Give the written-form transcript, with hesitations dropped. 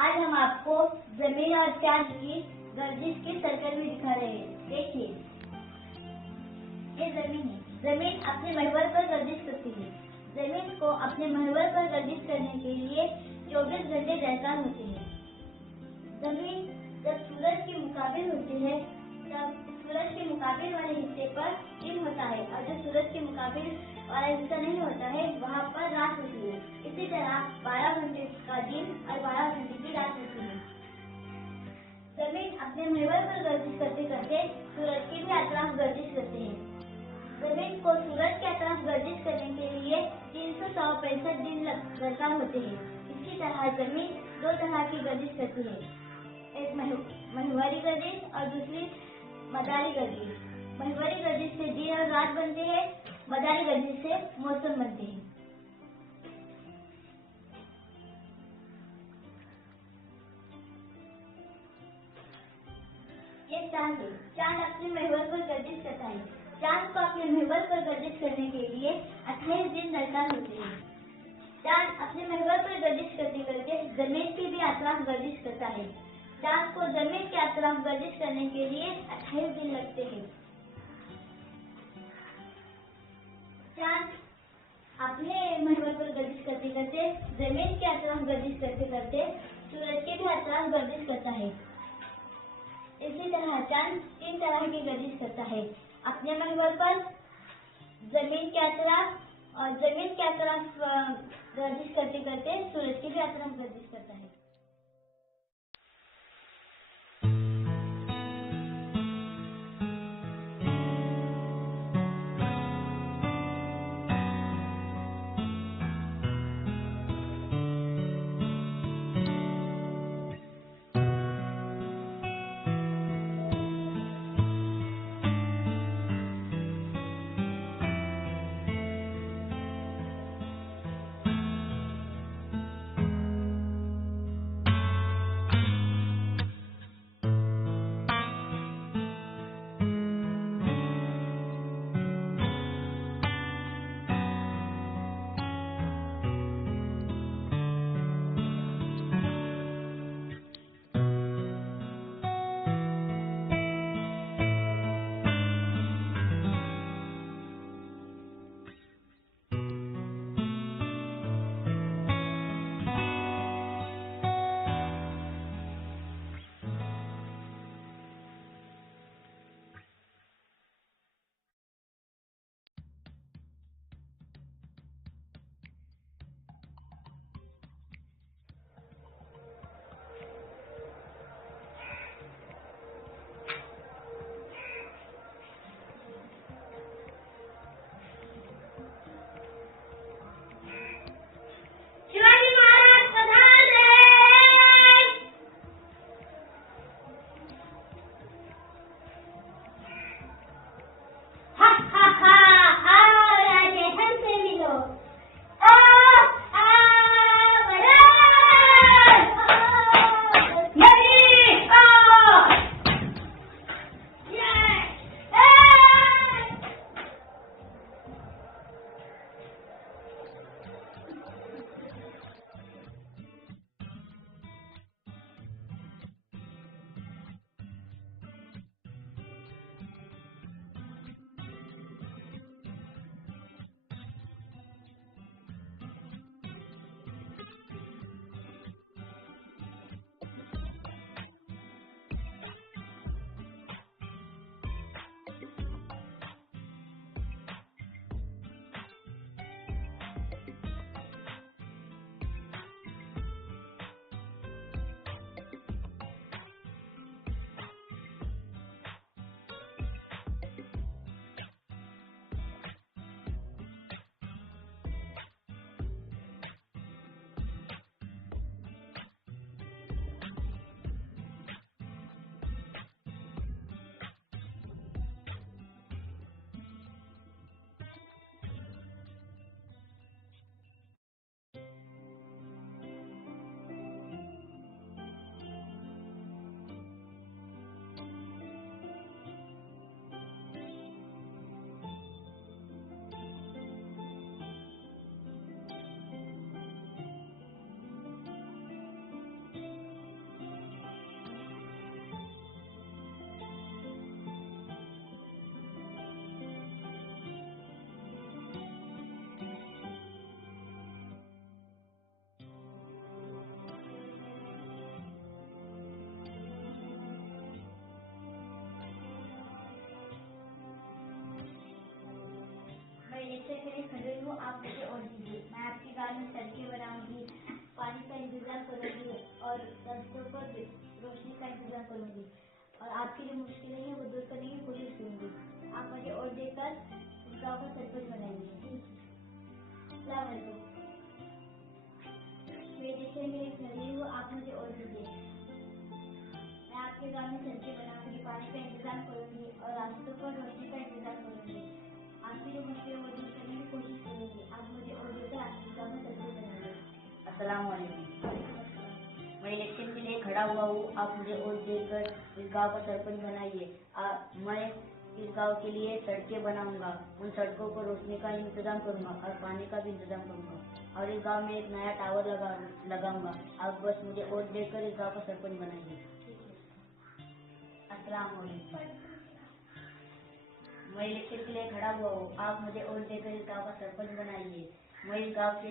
आज हम आपको जमीन और चांद की गर्दिश की सर्कल में दिखा रहे हैं। देखिए, ये जमीन है। जमीन अपने महवर पर गर्दिश करती है। जमीन को अपने महवर पर गर्दिश करने के लिए 24 घंटे दरकार होते हैं। जमीन जब सूरज के मुकाबिल होती है तब सूरज के मुकाबिल वाले हिस्से पर दिन होता है और जो सूरज के मुकाबिल वाला हिस्सा नहीं होता है वहाँ पर रात होती है। इसी तरह 12 घंटे का दिन और 12 घंटे की रात होती है। जमीन अपने महवर पर गर्दिश करते करते सूरज की भी अतराफ गर्दिश करते हैं। जमीन को सूरज के अतराफ गर्दिश करने के लिए 365 दिन दरकार होते हैं। इसी तरह जमीन दो तरह की गर्दिश करती है, एक महवरी गर्दिश और दूसरी मदारी गर्दिश। महवरी गर्दिश से दिन और रात बनते हैं, मदारी गर्दिश से मौसम बनते हैं। ये चांद है। चांद अपने महवर पर गर्दिश करता है। चांद को अपने महवर पर गर्दिश करने के लिए 28 दिन दरकार होते हैं। चांद अपने महवर पर गर्दिश करते करते जमीन की भी अतराफ गर्दिश करता है। चांद को जमीन के अतराफ गर्दिश करने के लिए 28 दिन लगते हैं। चांद अपने महवर पर गर्दिश करते करते जमीन के अतराफ गर्दिश करते करते सूरज के भी अतराफ गर्दिश करता है। इसी तरह चांद 3 तरह की गर्दिश करता है, अपने महवर पर, जमीन के अतराफ और जमीन के अतराफ गर्दिश करते करते सूरज की भी अतराफ गर्दिश करता है। इलेक्शन के लिए खड़े हूँ, आप मुझे वोट दीजिए। मैं आपके गाँव में सड़कें बनाऊंगी, पानी का इंतजाम करूंगी और सड़कों पर रोशनी का इंतजाम करूंगी और आपकी जो मुश्किलें हैं वो दूर करने की कोशिश करूंगी। आप मुझे वोट देकर उस गाँव को सरपंच बनाइए। अस्सलाम वालेकुम। मैं इलेक्शन के लिए खड़ी हूँ, आप मुझे वोट दीजिए। मैं आपके गाँव में सड़कें बनाऊंगी, पानी का इंतजाम करूंगी और रास्तों पर रोशनी का इंतजाम करूंगी। आपकी जो मुश्किल है वो दूर करने की कोशिश करूंगी। आप मुझे वोट देकर आपके गाँव में सरपंच बनाइए। अस्सलाम वालेकुम। मैं इलेक्शन के लिए खड़ा हुआ हूँ, आप मुझे वोट देकर इस गांव का सरपंच बनाइए। मैं इस गांव के लिए सड़कें बनाऊंगा, उन सड़कों पर रोशनी का इंतजाम करूंगा और पानी का भी इंतजाम करूंगा और इस गांव में एक नया टावर लगाऊंगा। आप बस मुझे वोट देकर इस गांव का सरपंच बनाइए। अस्सलाम वालेकुम। मैं इलेक्शन के लिए खड़ा हुआ हूँ, आप मुझे वोट देकर इस गांव का सरपंच बनाइए। मैं इस गांव के